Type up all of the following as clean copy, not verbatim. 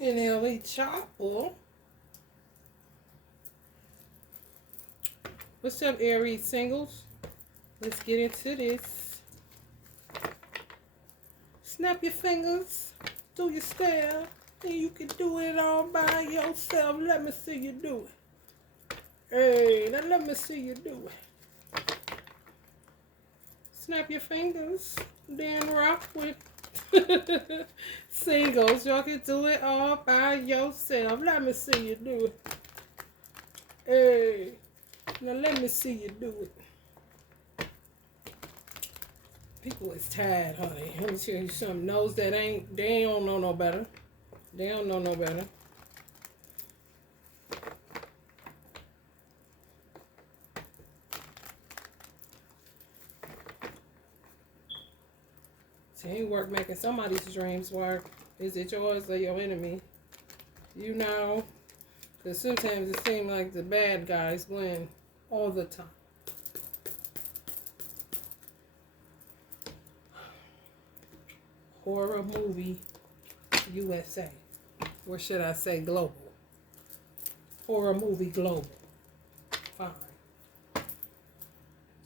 NLE Chopper. What's up, Aries Singles? Let's get into this. Snap your fingers, do your style, and you can do it all by yourself. Let me see you do it. Hey, now let me see you do it. Snap your fingers, then rock with singles. Y'all can do it all by yourself. Let me see you do it. Hey, now let me see you do it. People is tired, honey. Let me tell you something. Those that ain't, they don't know no better. They don't know no better. Teamwork making somebody's dreams work. Is it yours or your enemy? You know, because sometimes it seems like the bad guys win all the time. Horror movie USA. Or should I say global? Horror movie global. Fine.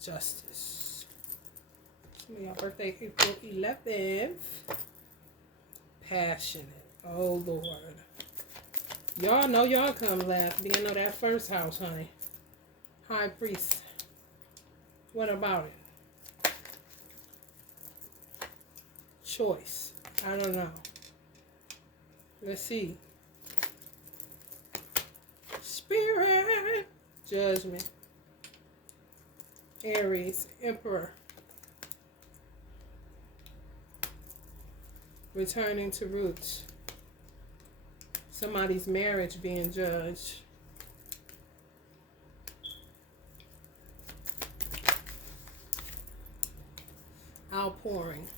Justice. Your birthday April 11th. Passionate. Oh Lord. Y'all know y'all come last. Beginning of that first house, honey. High priest. What about it? Choice. I don't know. Let's see. Spirit. Judgment. Aries. Emperor. Returning to roots. Somebody's marriage being judged. Outpouring.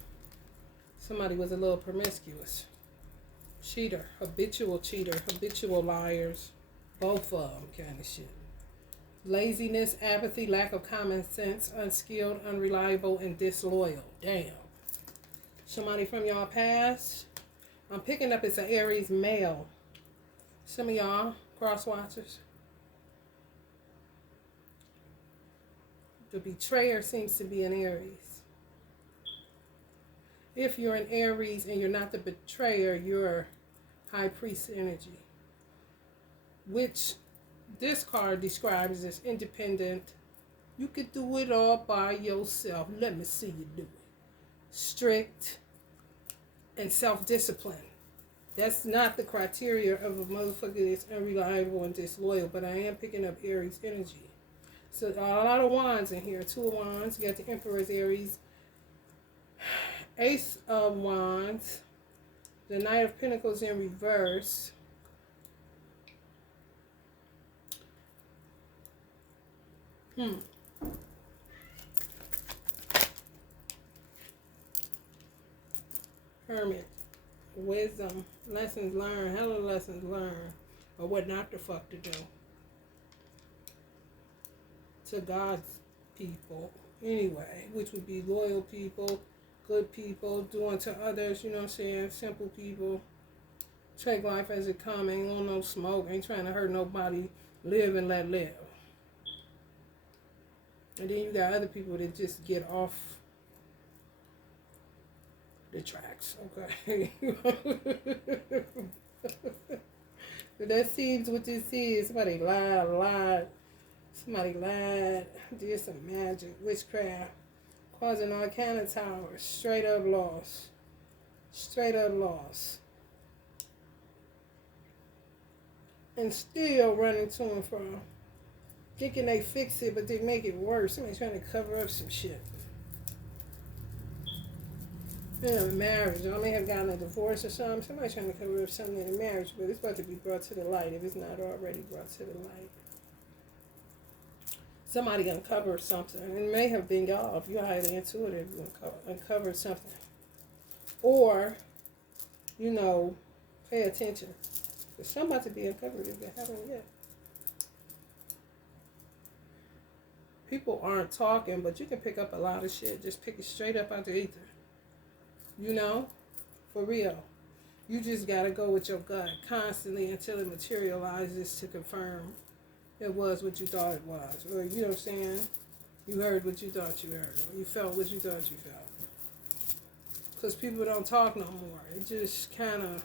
Somebody was a little promiscuous. Cheater. Habitual cheater. Habitual liars. Both of them kind of shit. Laziness, apathy, lack of common sense, unskilled, unreliable, and disloyal. Damn. Somebody from y'all past. I'm picking up it's an Aries male. Some of y'all cross watchers. The betrayer seems to be an Aries. If you're an Aries and you're not the betrayer, you're high priest energy. Which this card describes as independent. You could do it all by yourself. Let me see you do it. Strict and self-discipline. That's not the criteria of a motherfucker that's unreliable and disloyal, but I am picking up Aries energy. So a lot of wands in here. 2 of wands. You got the Emperor's Aries. Ace of Wands. The Knight of Pentacles in reverse. Hermit. Wisdom. Lessons learned. Hella lessons learned. Or what not the fuck to do. To God's people. Anyway. Which would be loyal people. Good people. Doing to others. You know what I'm saying? Simple people. Take life as it comes. Ain't want no smoke. Ain't trying to hurt nobody. Live and let live. And then you got other people that just get off the tracks, okay? That seems what this is. Somebody lied. Somebody lied. Did some magic, witchcraft, causing all kind of towers. Straight up loss. Straight up loss. And still running to and from. Thinking they fix it, but they make it worse. Somebody's trying to cover up some shit. Marriage. Y'all may have gotten a divorce or something. Somebody's trying to cover up something in the marriage, but it's about to be brought to the light if it's not already brought to the light. Somebody gonna cover something. It may have been y'all. If you're highly intuitive, you're gonna uncover something. Or, you know, pay attention. There's something about to be uncovered if you haven't yet. People aren't talking, but you can pick up a lot of shit. Just pick it straight up out the ether. You know? For real. You just gotta go with your gut constantly until it materializes to confirm it was what you thought it was. Or you know what I'm saying? You heard what you thought you heard. Or you felt what you thought you felt. Because people don't talk no more. It just kind of,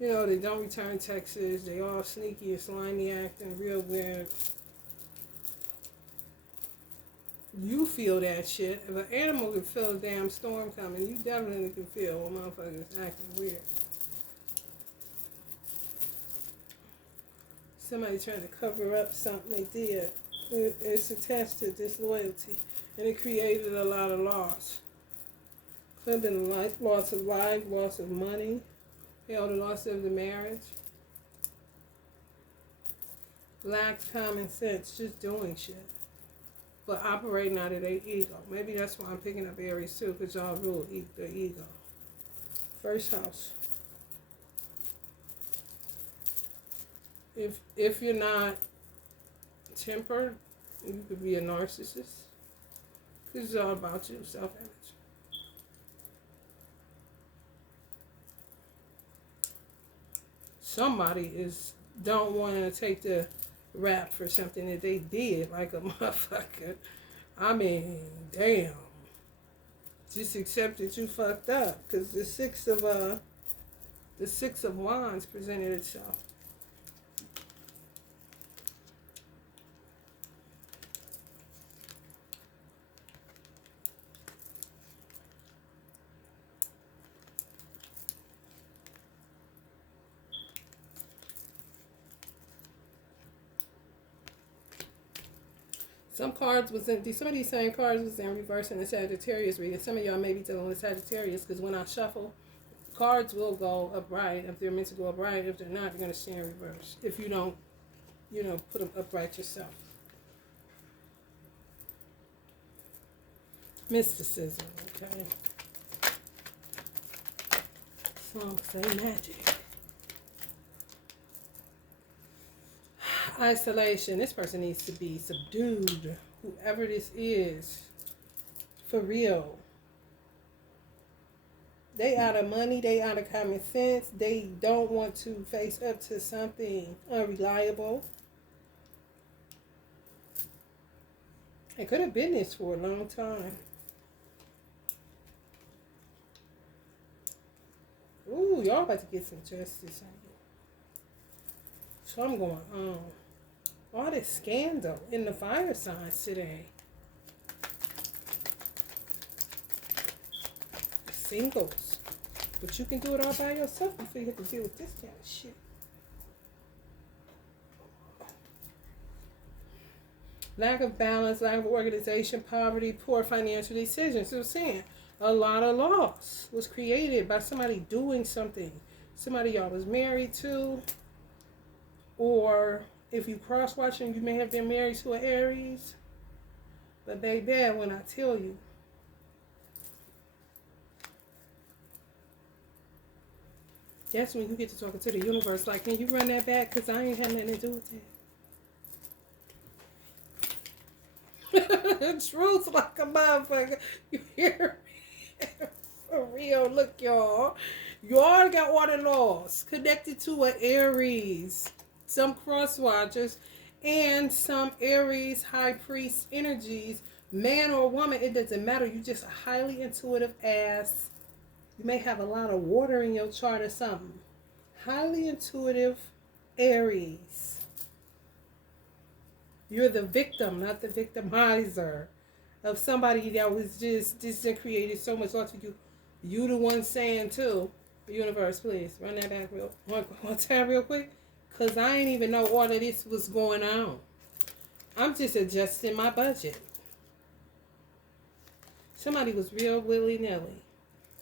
they don't return texts. They all sneaky and slimy acting real weird. You feel that shit. If an animal can feel a damn storm coming, you definitely can feel when motherfuckers acting weird. Somebody trying to cover up something they did. It's attached to disloyalty. And it created a lot of loss. Could have been loss of life, loss of money, the loss of the marriage. Lacked common sense, just doing shit. But operating out of their ego. Maybe that's why I'm picking up Aries too, because y'all rule the ego. First house. If you're not tempered, you could be a narcissist. Because it's all about you, self-image. Somebody don't want to take the rap for something that they did, like a motherfucker. I mean, damn. Just accept that you fucked up, because the six of wands presented itself. Some of these same cards was in reverse in the Sagittarius reading. Some of y'all may be dealing with Sagittarius, because when I shuffle, cards will go upright if they're meant to go upright. If they're not, they're going to stay in reverse. If you don't, put them upright yourself. Mysticism, okay? Some say magic. Isolation. This person needs to be subdued. Whoever this is, for real. They out of money. They out of common sense. They don't want to face up to something unreliable. It could have been this for a long time. Ooh, y'all about to get some justice on you. So I'm going on. All this scandal in the fire signs today. Singles. But you can do it all by yourself before you have to deal with this kind of shit. Lack of balance, lack of organization, poverty, poor financial decisions. So I'm saying a lot of loss was created by somebody doing something. Somebody y'all was married to. Or if you cross-watching, you may have been married to an Aries. But baby, when I tell you, that's when you get to talking to the universe. Like, can you run that back? Because I ain't had nothing to do with that. Truth like a motherfucker. You hear me? For real. Look, y'all. Y'all got all the laws connected to an Aries. Some cross-watchers and some Aries high priest energies, man or woman, it doesn't matter. You just a highly intuitive ass. You may have a lot of water in your chart or something. Highly intuitive Aries. You're the victim, not the victimizer of somebody that was just created so much loss for you. You the one saying too, universe, please run that back one time real quick. Because I ain't even know all of this was going on. I'm just adjusting my budget. Somebody was real willy-nilly.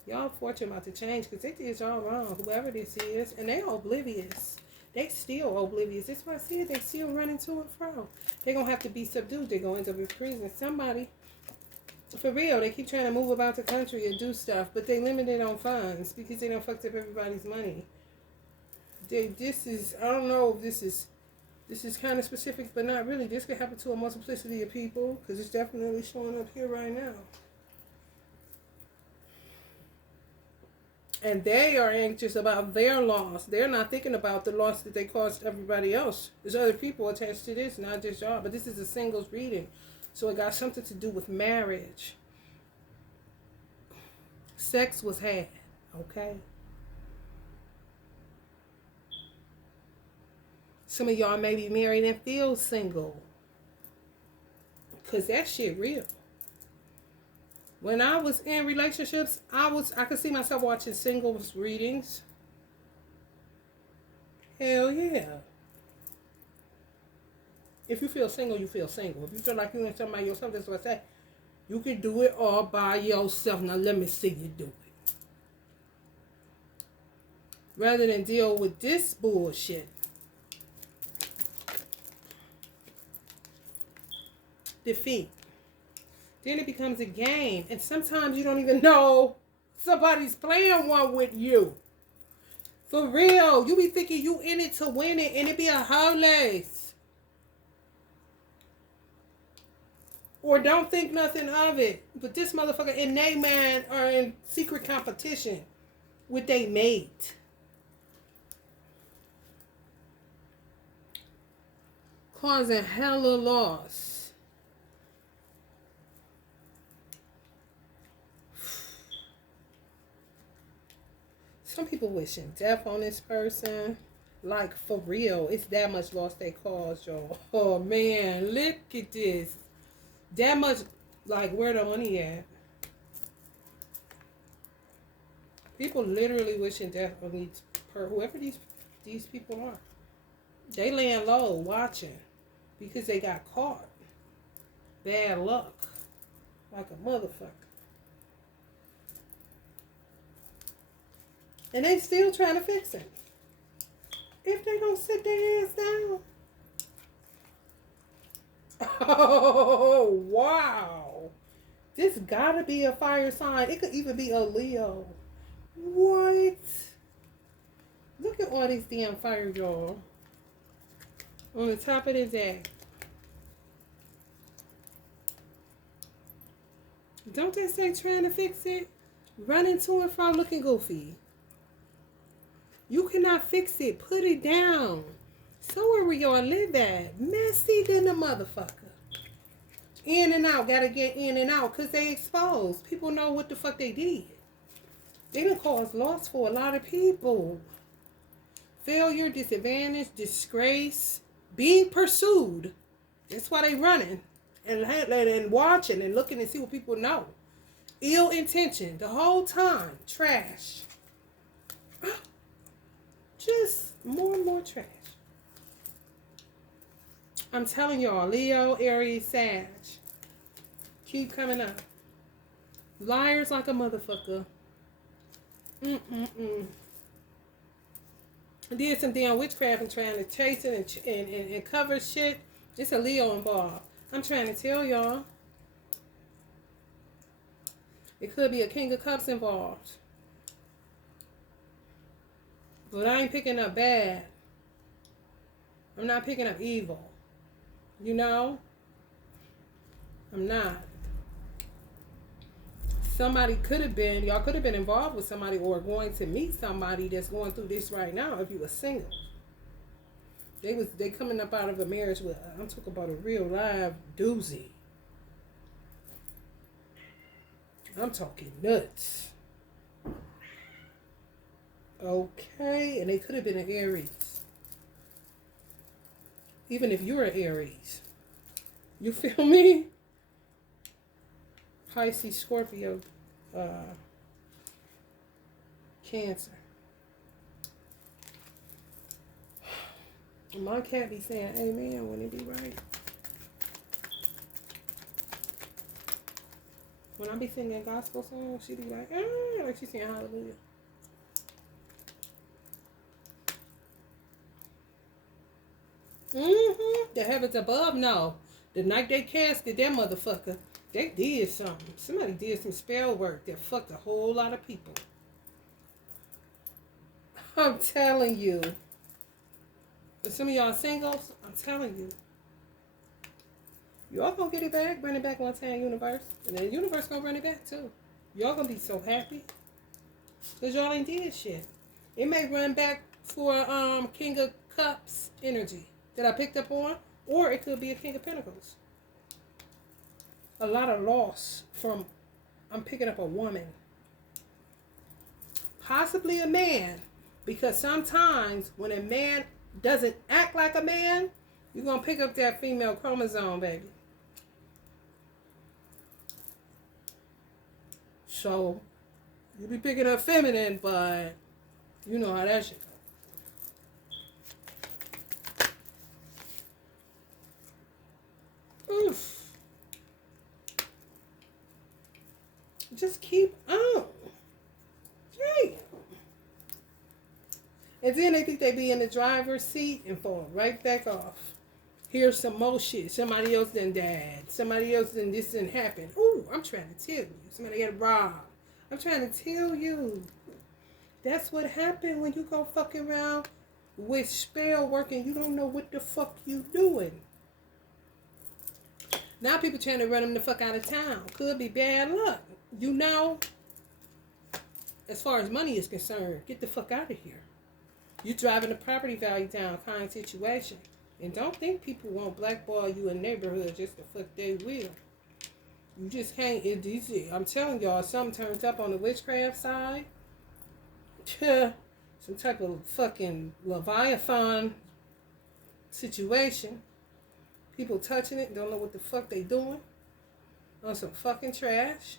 Y'all fortune about to change because they did y'all wrong, whoever this is. And they oblivious. They still oblivious. That's why I see it. They still running to and fro. They're going to have to be subdued. They're going to end up in prison. Somebody, for real, they keep trying to move about the country and do stuff. But they limited on funds because they done fucked up everybody's money. I don't know if this is kind of specific, but not really. This could happen to a multiplicity of people because it's definitely showing up here right now. And they are anxious about their loss. They're not thinking about the loss that they caused everybody else. There's other people attached to this, not just y'all. But this is a singles reading. So it got something to do with marriage. Sex was had, okay? Some of y'all may be married and feel single. Because that shit real. When I was in relationships, I could see myself watching singles readings. Hell yeah. If you feel single, you feel single. If you feel like you in something by yourself, that's what I say. You can do it all by yourself. Now let me see you do it. Rather than deal with this bullshit. Defeat. Then it becomes a game. And sometimes you don't even know somebody's playing one with you. For real. You be thinking you in it to win it. And it be a whole lace. Or don't think nothing of it. But this motherfucker and they man are in secret competition with their mate. Causing hella loss. Some people wishing death on this person. Like, for real. It's that much loss they caused, y'all. Oh, man. Look at this. That much, like, where the money at? People literally wishing death on these, whoever these people are. They laying low, watching. Because they got caught. Bad luck. Like a motherfucker. And they still trying to fix it. If they don't sit their ass down. Oh, wow. This gotta be a fire sign. It could even be a Leo. What? Look at all these damn fire, y'all. On the top of the deck. Don't they say trying to fix it? Running to and from looking goofy. You cannot fix it. Put it down. Somewhere where y'all live at. Messy than the motherfucker. In and out. Gotta get in and out. Because they exposed. People know what the fuck they did. They done cause loss for a lot of people. Failure, disadvantage, disgrace. Being pursued. That's why they running. And watching and looking to see what people know. Ill intention. The whole time. Trash. Just more and more trash. I'm telling y'all, Leo, Aries, Sag. Keep coming up. Liars like a motherfucker. Did some damn witchcraft and trying to chase it and cover shit. It's a Leo involved. I'm trying to tell y'all. It could be a King of Cups involved. But I ain't picking up bad. I'm not picking up evil. You know? I'm not. Somebody could have been, y'all could have been involved with somebody or going to meet somebody that's going through this right now if you were single. They coming up out of a marriage with, I'm talking about a real live doozy. I'm talking nuts. Okay, and they could have been an Aries. Even if you're an Aries. You feel me? Pisces, Scorpio, Cancer. My cat be saying amen when it be right. When I be singing gospel songs, she be like, ah, like she saying hallelujah. The heavens above, no. The night they casted that motherfucker, they did something. Somebody did some spell work that fucked a whole lot of people. I'm telling you. For some of y'all singles, I'm telling you. Y'all gonna get it back, bring it back one time, universe. And then the universe gonna run it back too. Y'all gonna be so happy. Because y'all ain't did shit. It may run back for King of Cups energy that I picked up on, or it could be a King of Pentacles. A lot of loss from, I'm picking up a woman. Possibly a man. Because sometimes when a man doesn't act like a man, you're going to pick up that female chromosome, baby. So, you be picking up feminine, but you know how that shit goes. Oof. Just keep on. Damn. And then they think they be in the driver's seat and fall right back off. Here's some more shit. Somebody else done died. Somebody else done this didn't happen. Ooh, I'm trying to tell you. Somebody got robbed. I'm trying to tell you. That's what happened when you go fucking around with spell work and you don't know what the fuck you doing. Now people trying to run them the fuck out of town. Could be bad luck. You know, as far as money is concerned, get the fuck out of here. You driving the property value down kind of situation. And don't think people won't blackball you in neighborhood just the fuck they will. You just can't. I'm telling y'all, something turns up on the witchcraft side. Some type of fucking Leviathan situation. People touching it, don't know what the fuck they doing. On some fucking trash.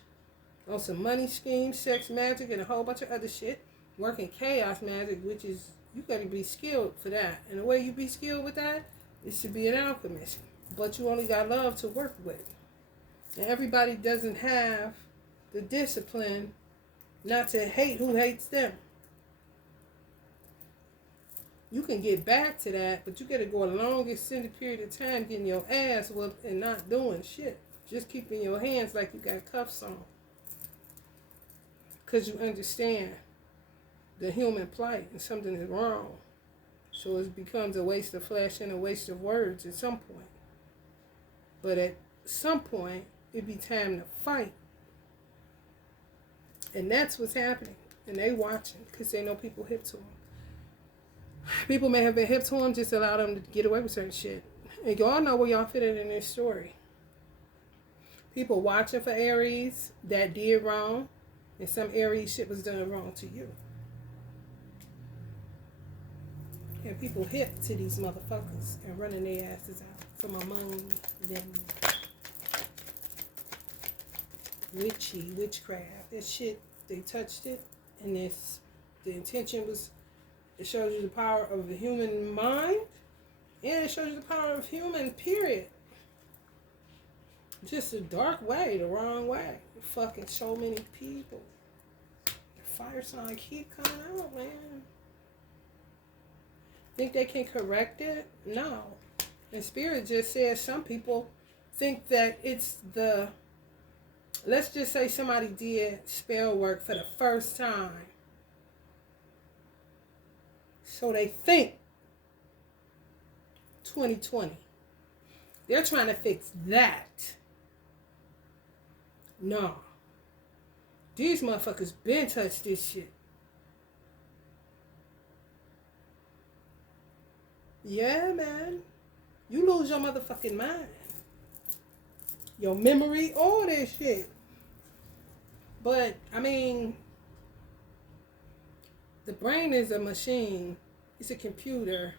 On some money schemes, sex magic, and a whole bunch of other shit. Working chaos magic, which is, you gotta be skilled for that. And the way you be skilled with that, it should be an alchemist. But you only got love to work with. And everybody doesn't have the discipline not to hate who hates them. You can get back to that, but you gotta go a long extended period of time getting your ass whooped and not doing shit. Just keeping your hands like you got cuffs on. Because you understand the human plight and something is wrong. So it becomes a waste of flesh and a waste of words at some point. But at some point, it be time to fight. And that's what's happening. And they watching because they know people hip to them. People may have been hip to them, just allow them to get away with certain shit. And y'all know where y'all fit in this story. People watching for Aries that did wrong. And some Aries shit was done wrong to you. And people hip to these motherfuckers and running their asses out from among them. Witchcraft. This shit, they touched it. And the intention was, it shows you the power of the human mind. And it shows you the power of human, period. Just a dark way, the wrong way. Fucking so many people. The fire sign keep coming out, man. Think they can correct it? No. And Spirit just says some people think that it's the, let's just say somebody did spell work for the first time. So they think 2020. They're trying to fix that. No. These motherfuckers been touched this shit. Yeah, man. You lose your motherfucking mind. Your memory, all that shit. But, I mean, the brain is a machine. It's a computer.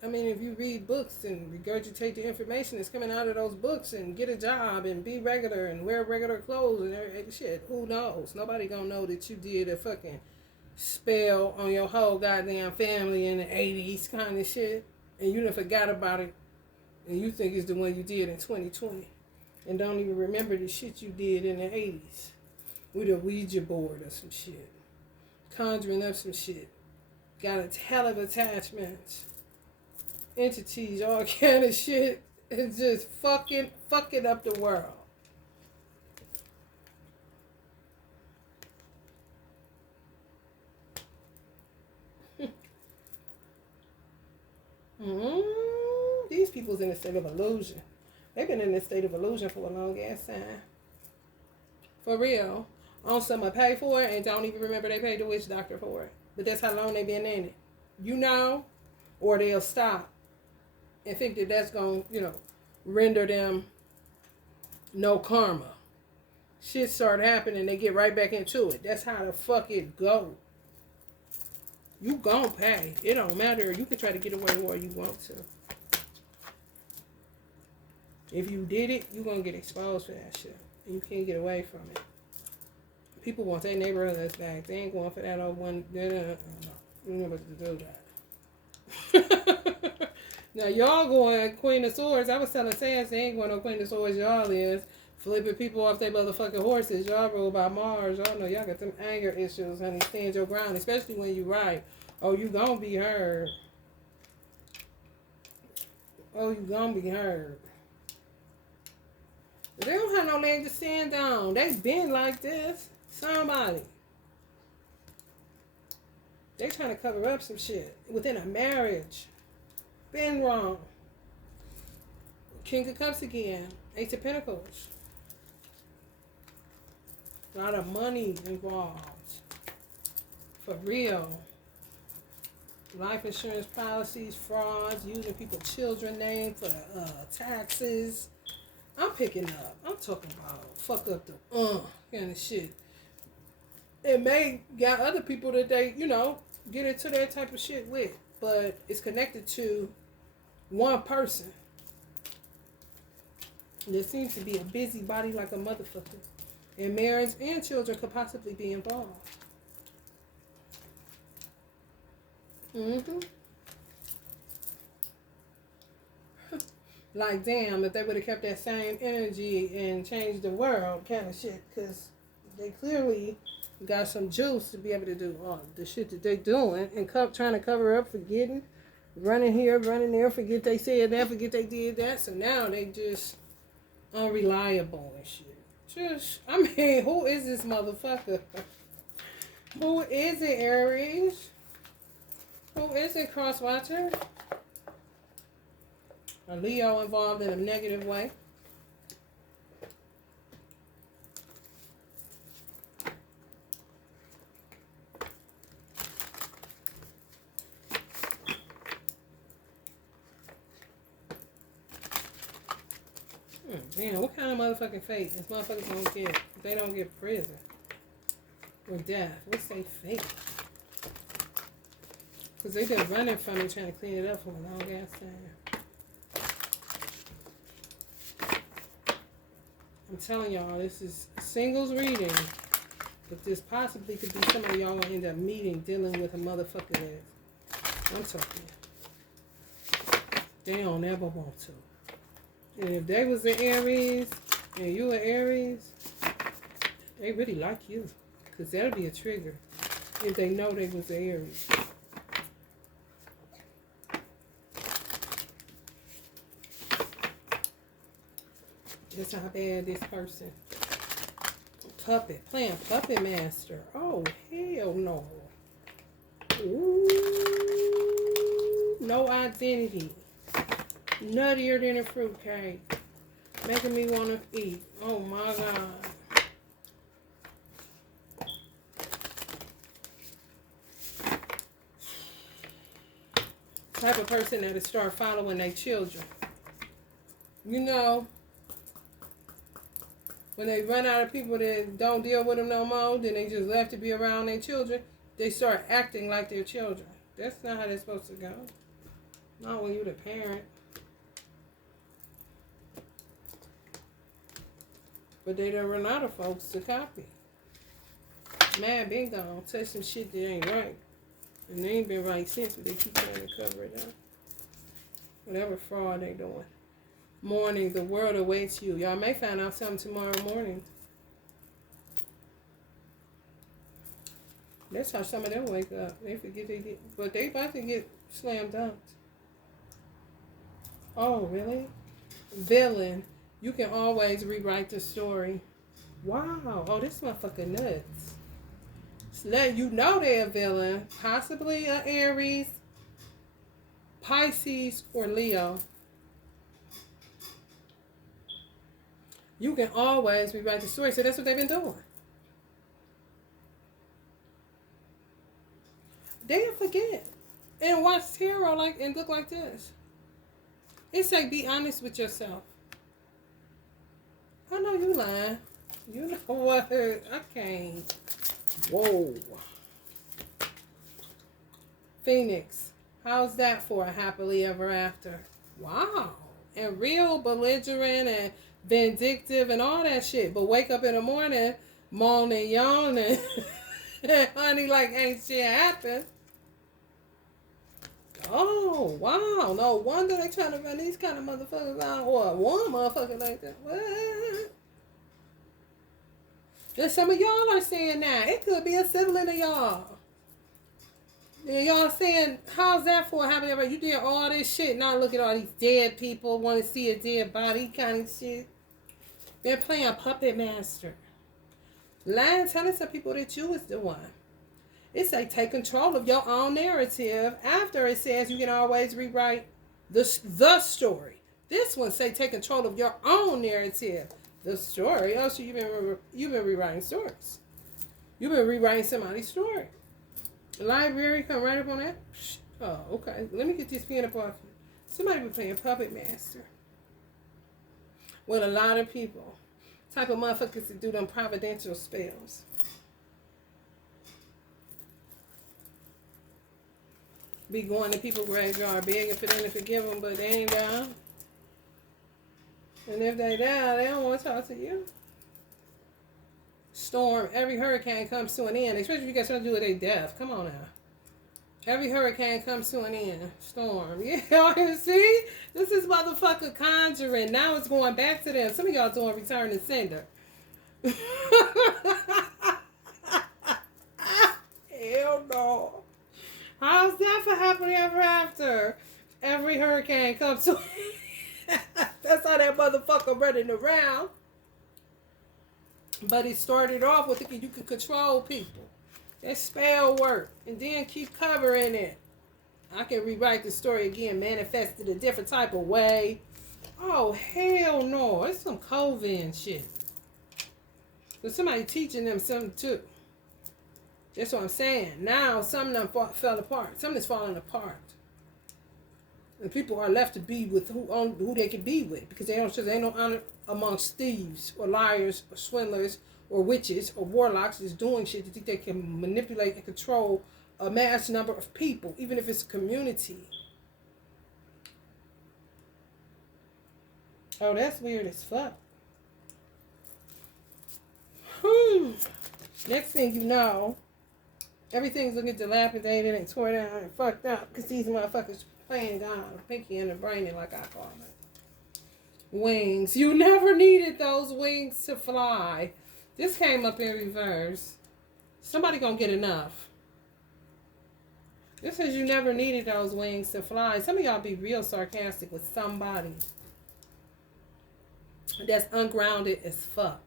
I mean, if you read books and regurgitate the information that's coming out of those books and get a job and be regular and wear regular clothes and everything, shit, who knows? Nobody gonna know that you did a fucking spell on your whole goddamn family in the 80s kind of shit. And you done forgot about it. And you think it's the one you did in 2020. And don't even remember the shit you did in the 80s. With a Ouija board or some shit. Conjuring up some shit. Got a hell of attachments. Entities, all kind of shit. It's just fucking up the world. These people's in a state of illusion. They've been in a state of illusion for a long ass time. For real. on someone pay for it and don't even remember they paid the witch doctor for it. But that's how long they been in it. You know, or they'll stop and think that that's going to, render them no karma. Shit start happening, they get right back into it. That's how the fuck it go. You gon' pay. It don't matter. You can try to get away where you want to. If you did it, you gonna get exposed for that shit. And you can't get away from it. People want their neighborhoods back. They ain't going for that old one. You know what to do that. Now y'all going Queen of Swords. I was telling Sass they ain't going no Queen of Swords. Y'all is flipping people off their motherfucking horses. Y'all ruled by Mars. Y'all know y'all got them anger issues, honey. Stand your ground, especially when you right. Oh, you gonna be heard. Oh, you gonna be heard. They don't have no leg to stand on. They been like this. Somebody. They trying to cover up some shit within a marriage. Been wrong. King of Cups again. Ace of Pentacles. A lot of money involved. For real. Life insurance policies, frauds, using people's children's names for taxes. I'm picking up. I'm talking about fuck up the kind of shit. It may got other people that they, get into that type of shit with. But it's connected to one person. There seems to be a busybody like a motherfucker. And marriage and children could possibly be involved. Like, damn, if they would have kept that same energy and changed the world kind of shit. Because they clearly got some juice to be able to do all the shit that they doing. And trying to cover up, forgetting. Running here, running there, forget they said that, forget they did that. So now they just unreliable and shit. Who is this motherfucker? Who is it, Aries? Who is it, Crosswatcher? A Leo involved in a negative way. Damn, what kind of motherfucking fate is motherfuckers gonna get if they don't get prison or death? What's their fate? Because they've been running from it, trying to clean it up for a long ass time. I'm telling y'all, this is singles reading, but this possibly could be some of y'all will end up meeting, dealing with a motherfucker that I'm talking. They don't ever want to. And if they was an Aries and you an Aries, they really like you. Because that'll be a trigger if they know they was an Aries. That's how bad this person. Playing puppet master. Oh, hell no. Ooh, no identity. Nuttier than a fruitcake. Making me want to eat. Oh my God. Type of person that'll start following their children. When they run out of people that don't deal with them no more, then they just left to be around their children, they start acting like their children. That's not how they're supposed to go. Not when you're the parent. But they done run out of folks to copy. Man, been gone. Touch some shit that ain't right. And they ain't been right since, but they keep trying to cover it up. Whatever fraud they doing. Morning, the world awaits you. Y'all may find out something tomorrow morning. That's how some of them wake up. They forget they did. But they about to get slam dunked. Oh, really? Villain. You can always rewrite the story. Wow. Oh, this motherfucker nuts. It's letting you know they're a villain. Possibly an Aries, Pisces, or Leo. You can always rewrite the story. So that's what they've been doing. They'll forget. And watch tarot like and look like this. It's like be honest with yourself. I know you lying. You know what? I can't. Whoa. Phoenix. How's that for a happily ever after? Wow. And real belligerent and vindictive and all that shit. But wake up in the morning, moaning, yawning. Honey, like ain't shit happened. Oh, wow. No wonder they trying to run these kind of motherfuckers out. Or one motherfucker like that. What? And some of y'all are saying that. It could be a sibling of y'all. And y'all saying, how's that for happening? You did all this shit. Now look at all these dead people. Want to see a dead body kind of shit. They're playing puppet master. Lying, telling some people that you was the one. It's like take control of your own narrative. After it says you can always rewrite the story. This one say take control of your own narrative. The story. Oh, so you've been rewriting stories. You've been rewriting somebody's story. Library, come right up on that. Oh, okay. Let me get this pen up off you. Somebody been playing puppet master with a lot of people. Type of motherfuckers that do them providential spells. Be going to people's graveyard begging for them to forgive them, but they ain't down. And if they down, they don't want to talk to you. Storm. Every hurricane comes to an end, especially if you got something to do with their death. Come on now. Every hurricane comes to an end. Storm. Yeah, you see? This is motherfucker conjuring. Now it's going back to them. Some of y'all doing return to sender. Hell no. How's that for happily ever after? Every hurricane comes to That's how that motherfucker running around. But it started off with you could control people. That spell work. And then keep covering it. I can rewrite the story again, manifest it a different type of way. Oh, hell no. It's some COVID shit. But somebody teaching them something too. That's what I'm saying. Now, some of them fell apart. Something is falling apart. And people are left to be with who they can be with. Because there's no honor amongst thieves or liars or swindlers or witches or warlocks that's doing shit that think they can manipulate and control a mass number of people, even if it's a community. Oh, that's weird as fuck. Next thing you know, everything's looking dilapidated and torn down and fucked up because these motherfuckers playing God, pinky and the brainy like I call it. Wings. You never needed those wings to fly. This came up in reverse. Somebody gonna get enough. This says you never needed those wings to fly. Some of y'all be real sarcastic with somebody that's ungrounded as fuck.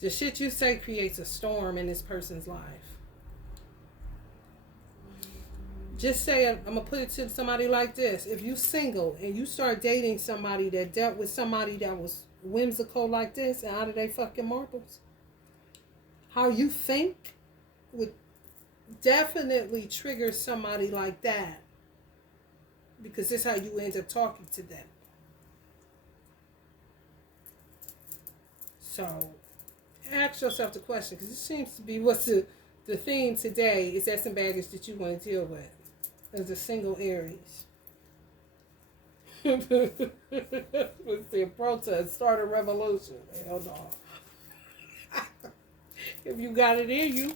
The shit you say creates a storm in this person's life. Just say, I'm going to put it to somebody like this. If you single and you start dating somebody that dealt with somebody that was whimsical like this and out of their fucking marbles, how you think would definitely trigger somebody like that. Because this is how you end up talking to them. So, ask yourself the question, because it seems to be what's the theme today is that some baggage that you want to deal with as a single Aries. Let's see, a protest, start a revolution. Hell no. If you got it in you,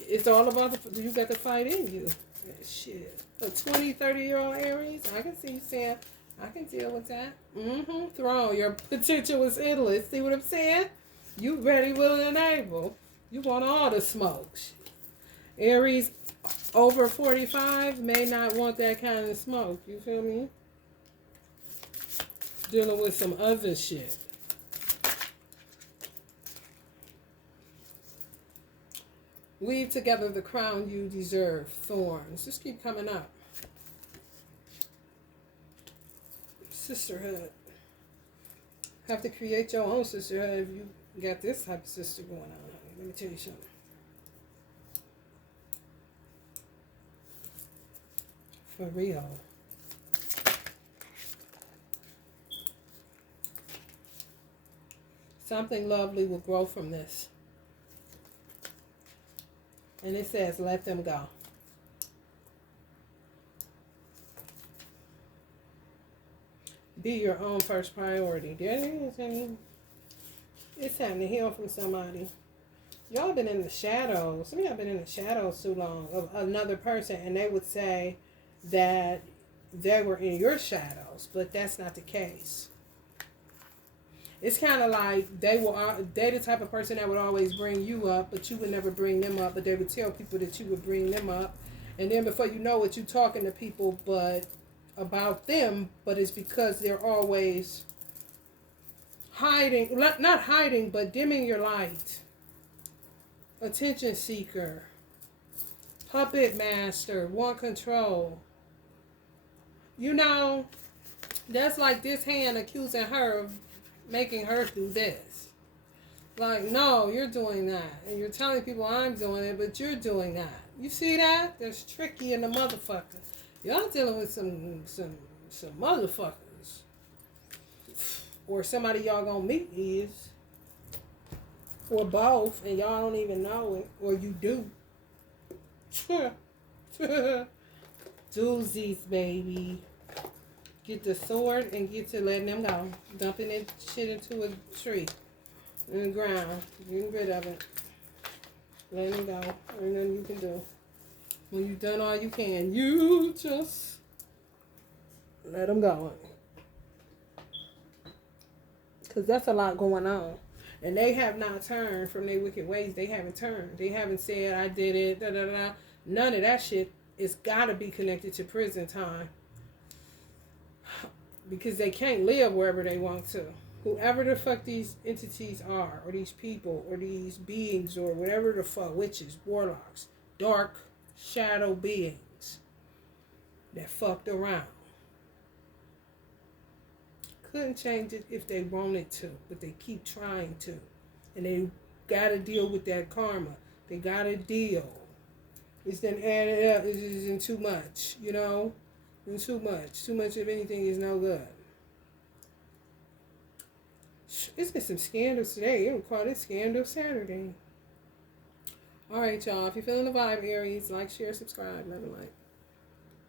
it's all about you got the fight in you. Shit. A 20, 30-year-old Aries, I can see you saying, I can deal with that. Throne, your potential is endless. See what I'm saying? You ready, willing, and able. You want all the smoke. Aries over 45 may not want that kind of smoke. You feel me? Dealing with some other shit. Weave together the crown you deserve. Thorns. Just keep coming up. Sisterhood. Have to create your own sisterhood if you got this type of sister going on. Let me tell you something. For real. Something lovely will grow from this. And it says, let them go. Be your own first priority. There it is. It's time to heal from somebody. Y'all been in the shadows. Some of y'all been in the shadows too long of another person, and they would say that they were in your shadows, but that's not the case. It's kind of like they the type of person that would always bring you up, but you would never bring them up, but they would tell people that you would bring them up, and then before you know it, you talking to people but about them, but it's because they're always hiding, not hiding, but dimming your light. Attention seeker, puppet master, want control. You know, that's like this hand accusing her of making her do this. Like, no, you're doing that. And you're telling people I'm doing it, but you're doing that. You see that? There's tricky in the motherfucker. Y'all dealing with some motherfuckers. Or somebody y'all gonna meet is. Or both, and y'all don't even know it. Or you do. Doozies, baby. Get the sword and get to letting them go. Dumping that shit into a tree. In the ground. Getting rid of it. Letting them go. There's nothing you can do. When you've done all you can, you just let them go. Because that's a lot going on. And they have not turned from their wicked ways. They haven't turned. They haven't said, I did it, da da da. None of that shit. It's got to be connected to prison time. Because they can't live wherever they want to. Whoever the fuck these entities are, or these people, or these beings, or whatever the fuck, witches, warlocks, dark shadow beings that fucked around. Couldn't change it if they wanted to, but they keep trying to. And they gotta deal with that karma. They gotta deal. It's then added up. It isn't too much, you know? It's too much. Too much of anything is no good. It's been some scandals today. You would call this Scandal Saturday. Alright, y'all. If you're feeling the vibe, Aries, like, share, subscribe. Love and light.